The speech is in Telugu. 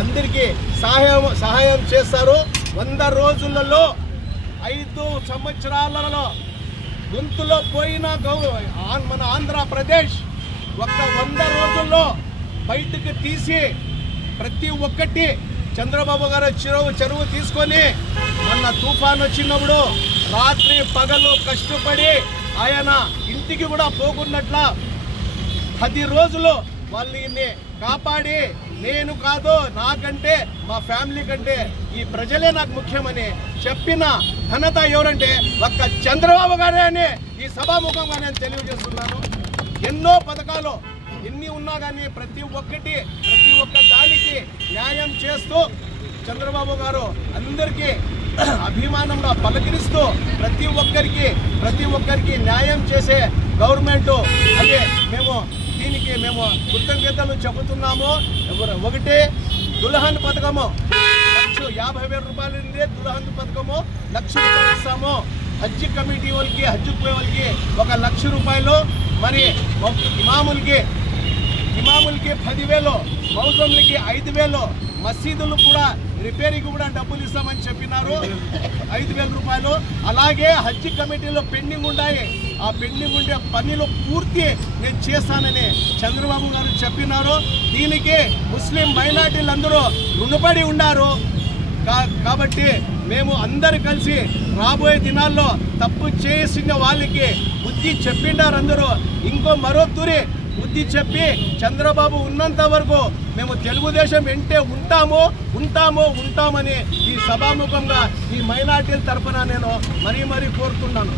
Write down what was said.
అందరికీ సహాయం చేస్తారు. 100 రోజులలో 5 సంవత్సరాలలో గొంతులో పోయిన మన ఆంధ్రప్రదేశ్ ఒక్క 100 రోజుల్లో బయటకు తీసి ప్రతి ఒక్కటి చంద్రబాబు గారు చెరువు తీసుకొని మొన్న తుఫాన్ వచ్చినప్పుడు రాత్రి పగలు కష్టపడి ఆయన ఇంటికి కూడా పోకున్నట్ల 10 రోజులు వాళ్ళని కాపాడి నేను కాదు నాకంటే మా ఫ్యామిలీ కంటే ఈ ప్రజలే నాకు ముఖ్యమని చెప్పిన ఘనత ఎవరంటే ఒక్క చంద్రబాబు గారే అని ఈ సభాముఖంగా నేను తెలియజేస్తున్నాను. ఎన్నో పథకాలు ఎన్ని ఉన్నా కానీ ప్రతి ఒక్క దానికి న్యాయం చేస్తూ చంద్రబాబు గారు అందరికీ అభిమానంగా పలకరిస్తూ ప్రతి ఒక్కరికి న్యాయం చేసే గవర్నమెంట్. అదే దీనికి మేము కృతజ్ఞతలు చెబుతున్నాము. ఒకటి దుల్హన్ పథకము 1,50,000 రూపాయలు ఉంది. దుల్హన్ పథకము 1,00,000 రూపాయలు ఇస్తాము. హజ్ కమిటీ వాళ్ళకి హజ్కు పోయే వాళ్ళకి 1,00,000 రూపాయలు, మరి ఇమాములకి 10,000, మౌజంలకి 5,000, మసీదులు కూడా రిపేరింగ్ కూడా డబ్బులు ఇస్తామని చెప్పినారు 5,000 రూపాయలు. అలాగే హజ్ కమిటీలో పెండింగ్ ఉన్నాయి, ఆ పెండింగ్ ఉండే పనులు పూర్తి నేను చేస్తానని చంద్రబాబు గారు చెప్పినారు. దీనికి ముస్లిం మైనార్టీలు అందరూ రుణపడి ఉన్నారు. కాబట్టి మేము అందరు కలిసి రాబోయే దినాల్లో తప్పు చేసిన వాళ్ళకి బుద్ధి చెప్పిండారు అందరూ. మరో తూరి బుద్ధి చెప్పి చంద్రబాబు ఉన్నంత వరకు మేము తెలుగుదేశం వెంటే ఉంటామని ఈ సభాముఖంగా ఈ మైనార్టీల తరఫున నేను మరీ కోరుతున్నాను.